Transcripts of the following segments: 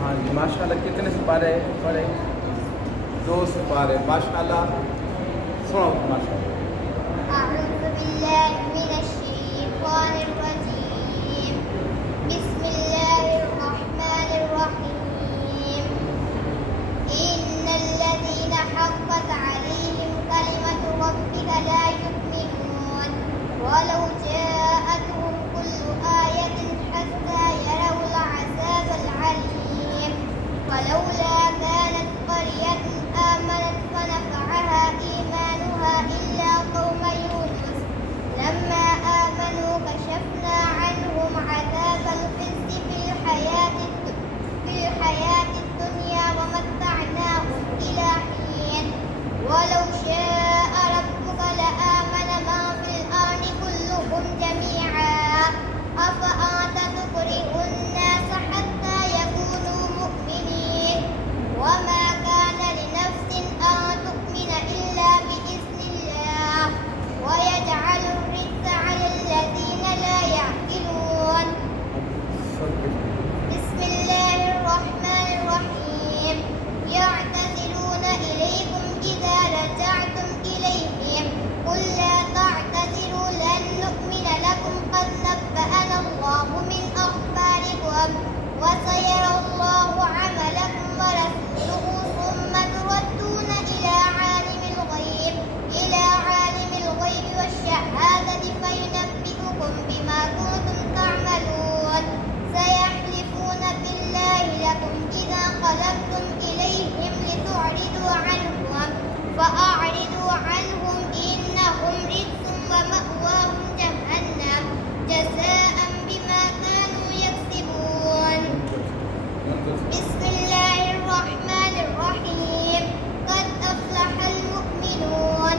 हाँ जी माशाल्लाह। कितने सिपारे पढ़े? 2 सिपारे माशाल्लाह। सुनो माशाल्लाह। أعوذ بالله من الشيطان الرجيم بسم الله الرحمن الرحيم إن الذين حقت عليهم كلمة ربك لا يؤمنون ولو جاءتهم كل آية حتى يروا العذاب العليم فلولا كانت قرية آمنت فنفعها إيمانها إلا قوم يونس لما آمنوا كشفنا عنهم عذاب الخزي في الحياة الدنيا ومتعناهم إلى حين ولو شاء ربك لآمن من في الأرض كلهم جميعا أفأنت تكره الناس حتى يكونوا مؤمنين وما كان لنفس أن تؤمن إلا بإذن الله ويجعل الرجس على الذين لا يعقلون بسم الله الرحمن الرحيم يعتذرون إليكم إذا رجعتم إليهم قل لا تعتذروا لن نؤمن لكم قد نبأنا الله من أخباركم وسيرى الله عملكم ورسوله ثم تردون إلى عالم الغيب والشهادة فينبئكم بما كنتم تعملون سيحلفون بالله لكم إذا انقلبتم إليهم لتعرضوا عنهم فأعرضوا عنهم إنهم رجس ومأواهم جهنم جزاء بما كانوا يكسبون بسم الله الرحمن الرحيم قد أفلح المؤمنون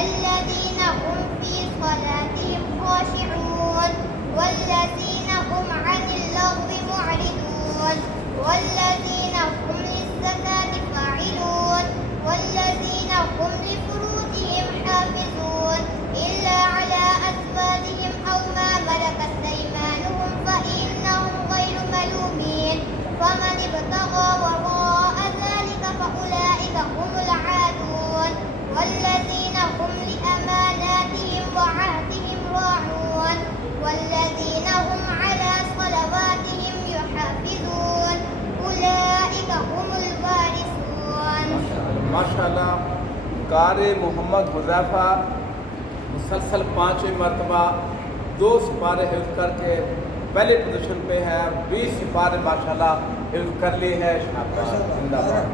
الذين هم في صلاتهم خاشعون والذين هم عن اللغو معرضون والذين هم للزكاة فاعلون والذين هم لفروجهم حافظون إلا على أزواجهم أو ما ملكت أيمانهم فإنهم غير ملومين فمن ابتغى وراء ذلك فأولئك هم العادون والذين هم لأماناتهم وعهدهم راعون والذين هم على صلواتهم يحافظون أولئك هم الوارثون माशाल्लाह। कारी मोहम्मद हुज़ैफ़ा मुसलसल 5वीं मरतबा 2 सिपारे हिफ्ज़ करके पहले पोजीशन पे है। 20 सिपारे माशाल्लाह हिफ्ज़ कर लिए हैं। शाबाश, जिंदाबाद।